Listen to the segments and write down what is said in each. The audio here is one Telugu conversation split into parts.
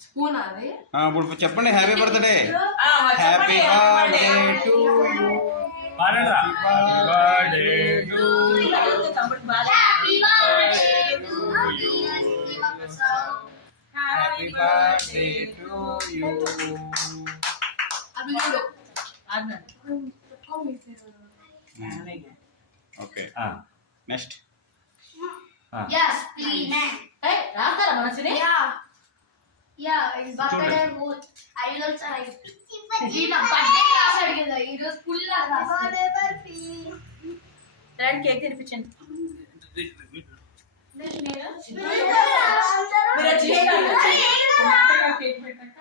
స్పూన్ అది ఇప్పుడు చెప్పండి happy birthday happy birthday to you birthday to happy birthday to you అది చూడు okay next Yes, please. Hey, రాస్తారా మనసుని Yeah, it's birthday boot. I will also write. Gina, birthday class అడిగేదా ఈ రోజు ఫుల్ లా రాస్తాను. రెడ్ కేక్ తినిపించండి మీరు కేక్ పెట్టాక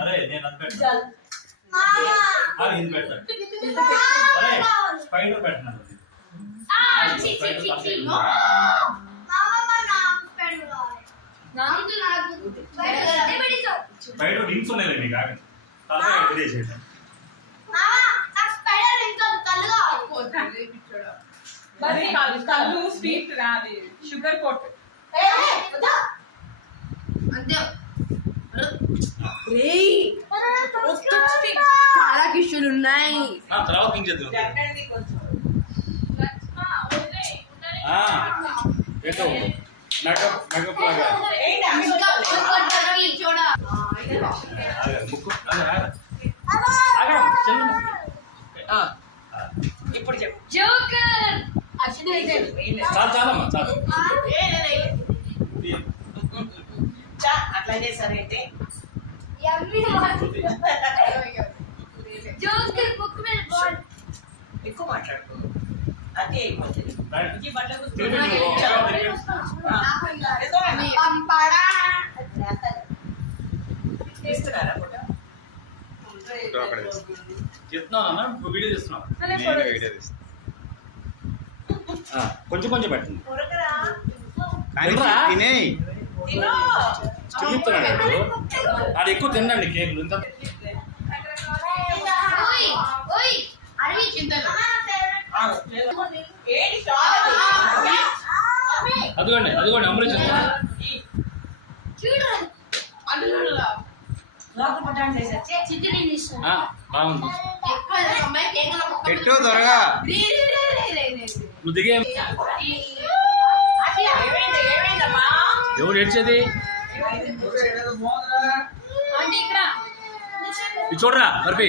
అరే నేను అది పెట్టను చాలు అది ఇది పెట్టను అరే స్పైడర్ పెట్టను స్పైడర్ రింగ్స్ ఉన్నాయి మీకు ఆగండి తలకాయ ఎగరేసేయండి మరి కళ్ళు స్వీట్ రాది షుగర్ కోట్ చాలా కిష్యూలు ఉన్నాయి తర్వాత పింఛదు ఏంటో మేకప్ లాగా ముక్కు ఇప్పుడు చెప్పు జోకర్ చాలు చాలమ్మా చాలు అట్లా చేశారంటే జోకర్ బుక్ మీద బాల్ ఎక్కువ మాట్లాడుకో అదే అయిపోతుంది ఈ బట్టలు తీస్తున్నారా ఫోటో చెప్తున్నాను వీడియో చేస్తున్నాం కొంచెం కొంచెం పెట్టండి తినేయి చెప్తున్నాడు అది ఎక్కువ తినండి కేకులు ఇంత ఓయ్ అరవి చింతలు అదిగోండి అదిగోండి అమృత బాగుంది పెట్టు త్వరగా నువ్వు దిగే ఎవరు ఏడ్చేది ఇది చూడరా మర్పి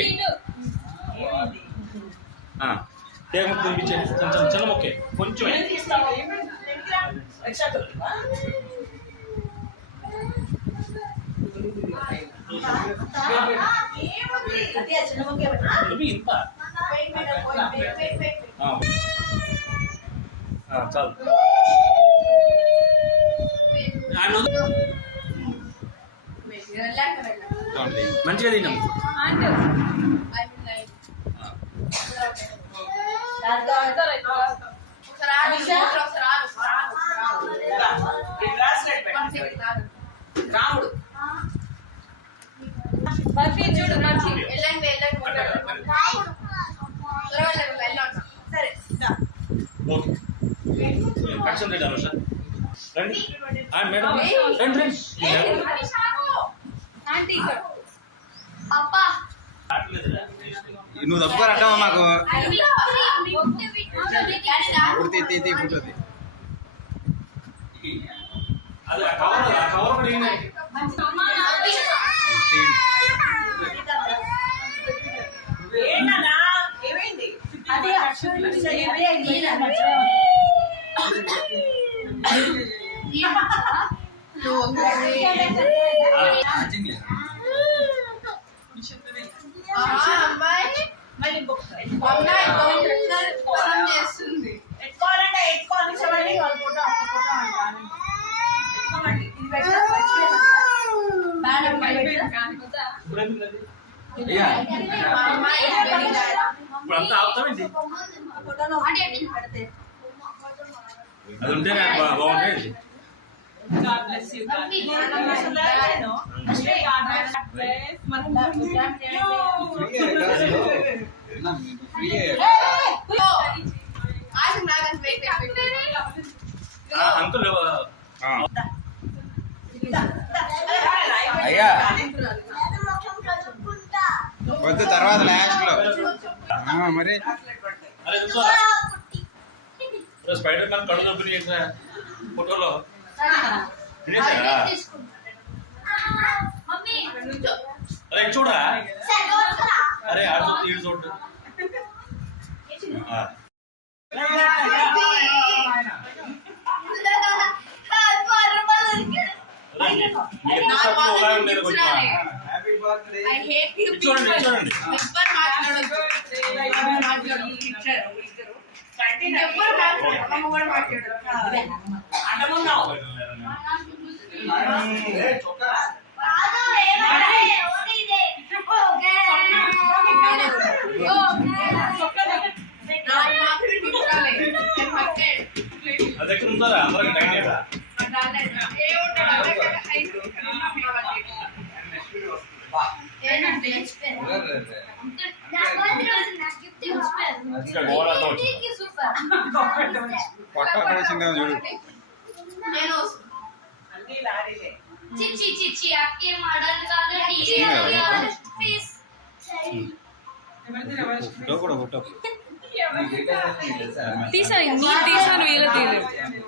కేక్ ముక్క తినిపించండి కొంచెం చిన్న మొక్కే కొంచెం ఇంత చాలు మంచిగా తిన్నాం రాముడు బర్ఫీ చూడు బర్ఫీ వెళ్ళండి సరే ఓకే యాక్షన్ రెడీ అనుష రండి మేడం రండి రండి ఆంటీ అప్పా నువ్వు తప్పుగా రట్టమా మాకు ఫోటో అది కవర్ కూడా ఏంటన్నా ఏమైంది అది చేస్తుంది ఎత్తుకోవాలంటే ఎత్తుకోవాలి చూడండి వాళ్ళ ఫోటో అక్క ఫోటో అంటాను ఎత్తుకోమండి ఇది ఇప్పుడు అంతా ఆపుతామేంటి అది ఉంటే బాగుంటుంది God bless you. God bless uncle అయ్యా వద్దు తర్వాత లాస్ట్ లో మరి అరే స్పైడర్ మ్యాన్ కళ్ళు నొప్పి చేసిన ఫోటోలో తినేసారా? మమ్మీ అరే ఇటు చూడరా. అరే ఆడు చూడు, ఈడు చూడు. హ్యాపీ బర్త్డే చూడండి చూడండి. అది ఎక్కడ ఉంటారా అందరికి టైం లేదా? పొట్ట పడేసిందేమో చూడు అన్ని లారీలే. చిచ్చి చిచ్చి అక్కే మోడల్ కాదు ప్లీజ్ ఫోటో కూడా ఫోటో తీసాను వీళ్ళు తీసాను వీళ్ళు తీయలేదు